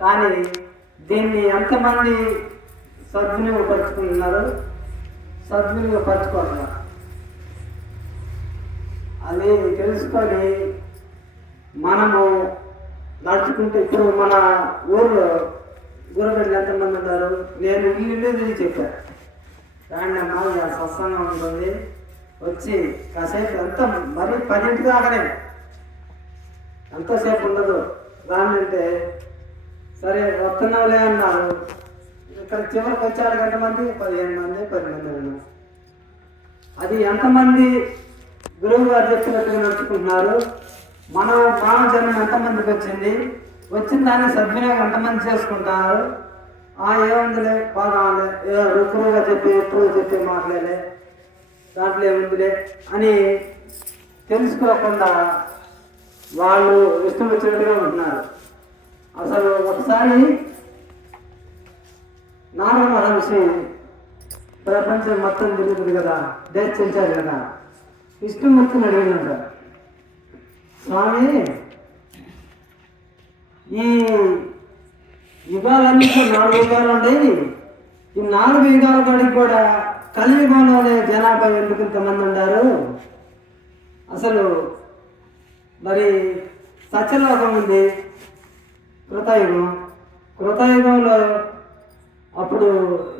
కానీ దీన్ని ఎంతమంది సద్వినియోగపరుచుకుంటున్నారు సద్వినియోగపరచుకోవాలి అది తెలుసుకొని మనము నడుచుకుంటే ఇప్పుడు మన ఊర్లో గురబెడ్లు ఎంతమంది ఉన్నారు? నేను ఇల్లు ఇల్లు తిరిగి చెప్పాను. రాండి అమ్మా ఇలా సత్సంగం ఉంటుంది. వచ్చి కాసేపు ఎంత మరీ పదింటి దాకానే ఎంతసేపు ఉండదు. రానంటే సరే వస్తున్నావులే అన్నారు. ఇక్కడ చివరికి వచ్చారు ఎంతమంది? పదిహేను మంది పది మంది ఉన్నారు. అది ఎంతమంది గురువు గారు చెప్పినట్టుగా నడుచుకుంటున్నారు? మన మానవ జన్మ ఎంతమందికి వచ్చింది? వచ్చిన దాన్ని సద్వినియోగం ఎంతమంది చేసుకుంటున్నారు ఆ ఏముందిలే బాగాలే ఏ చెప్పి ఎప్పుడు చెప్పి మాట్లాడలే దాంట్లో ఏముందిలే అని తెలుసుకోకుండా వాళ్ళు ఇష్టం వచ్చినట్టుగా ఉంటున్నారు. అసలు ఒకసారి నారద మహర్షి ప్రపంచం మొత్తం తిరుగుతుంది కదా దర్శించారు కదా. ఇష్టం విష్ణుమూర్తిని అడిగినాడు. స్వామి ఈ యుగాలన్నీ నాలుగు యుగాలు ఉండేవి. ఈ నాలుగు యుగాల కాడికి కూడా కలియుగంలోనే జనాభా ఎందుకు ఇంతమంది ఉండారు? అసలు మరి సత్యలోకం ఉంది. కృతయుగం. కృతయుగంలో అప్పుడు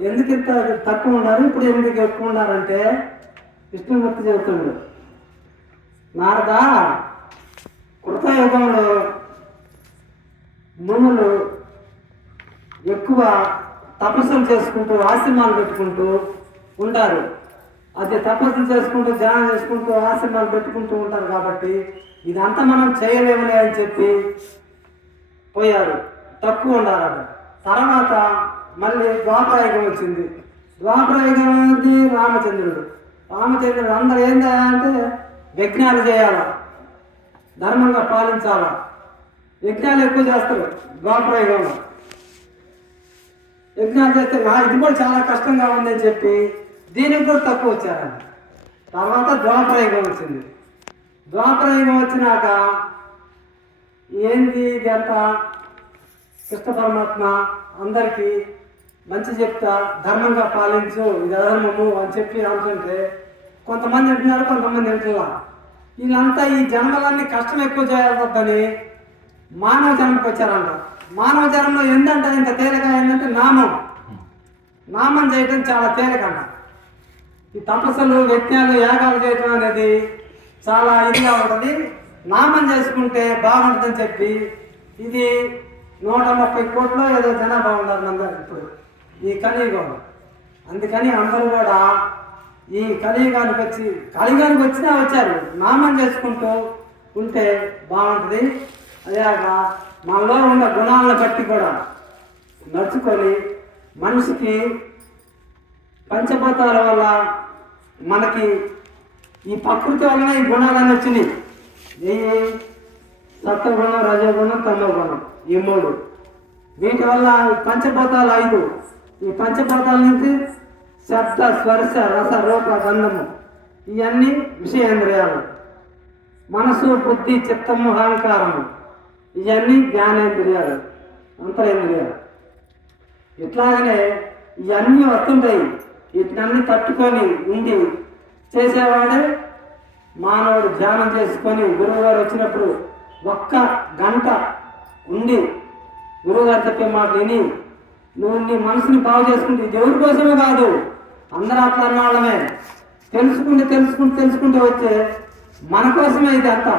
ఎందుకు ఇంత తక్కువ ఉన్నారు? ఇప్పుడు ఎందుకు ఎక్కువ ఉన్నారంటే విష్ణుమూర్తి చెబుతున్నాడు. నారద కృతయుగంలో మునులు ఎక్కువ తపస్సులు చేసుకుంటూ ఆశ్రమాలు పెట్టుకుంటూ ఉంటారు. అది తపస్సులు చేసుకుంటూ ధ్యానం చేసుకుంటూ ఆశ్రమాలు పెట్టుకుంటూ ఉంటారు కాబట్టి ఇదంతా మనం చేయలేములే అని చెప్పి పోయారు. తక్కువ ఉండాలట. తర్వాత మళ్ళీ ద్వాపరాయుగం వచ్చింది. ద్వాపరాయుగం అనేది రామచంద్రుడు. రామచంద్రుడు అందరూ ఏం అంటే యజ్ఞాలు చేయాలా? ధర్మంగా పాలించాలా? యజ్ఞాలు ఎక్కువ చేస్తారు ద్వాపరాయుగంలో. యజ్ఞాలు చేస్తే "నా ఇది కూడా చాలా కష్టంగా ఉందని చెప్పి దీనికి కూడా తక్కువ వచ్చారు తర్వాత ద్వాపరయుగం వచ్చింది. ద్వాపరయుగం వచ్చినాక ఏంది ఇదంతా? కృష్ణ పరమాత్మ అందరికీ మంచి చెప్తా ధర్మంగా పాలించు ఇది అధర్మము అని చెప్పి అంటుంటే కొంతమంది వింటున్నారు కొంతమంది వింటున్నారు వీళ్ళంతా ఈ జన్మలన్నీ కష్టం ఎక్కువ చేయాలని మానవ జన్మకు వచ్చారంట. మానవ జన్మలో ఏంటంటే ఇంత తేలిక ఏంటంటే నామం. నామం చేయటం చాలా తేలికంట ఈ తపస్సులు యజ్ఞాలు యాగాలు చేయటం అనేది చాలా ఇదిగా ఉంటుంది. నామం చేసుకుంటే బాగుంటుందని చెప్పి ఇది నూట ముప్పై కోట్లు ఏదో జనాభా ఉన్నారు అందరు ఇప్పుడు ఈ కలియుగం అందుకని అందరూ కూడా ఈ కలియుగానికి వచ్చి కలియుగానికి వచ్చినా వచ్చారు. నామం చేసుకుంటూ ఉంటే బాగుంటుంది. అదేగాక మనలో ఉన్న గుణాలను బట్టి కూడా నడుచుకొని మనిషికి పంచభూతాల వల్ల మనకి ఈ ప్రకృతి వలన ఈ గుణాలన్నీ వచ్చినాయి. ఈ సత్వగుణం రజగుణం తమోగుణం ఈ మూడు. వీటి వల్ల పంచభూతాలు ఐదు. ఈ పంచభూతాల నుంచి శబ్ద స్పర్శ రస రూప గంధము ఇవన్నీ విషయేంద్రియాలు. మనసు బుద్ధి చిత్తము అహంకారము ఇవన్నీ జ్ఞానేంద్రియాలు అంతరేంద్రియాలు. ఇట్లాగనే ఇవన్నీ వస్తుంటాయి. వీటినన్నీ తట్టుకొని ఉండి చేసేవాడే? మానవుడు ధ్యానం చేసుకొని గురువుగారు వచ్చినప్పుడు ఒక్క గంట ఉండి గురువుగారు చెప్పే మాట విని నువ్వు నీ మనసుని బాగు చేసుకుంటే ఇది ఎవరి కోసమే కాదు అందరూ అట్లా అన్నవాళ్ళమే తెలుసుకుంటే తెలుసుకుంటే తెలుసుకుంటే వచ్చే మన కోసమే ఇది అంతా.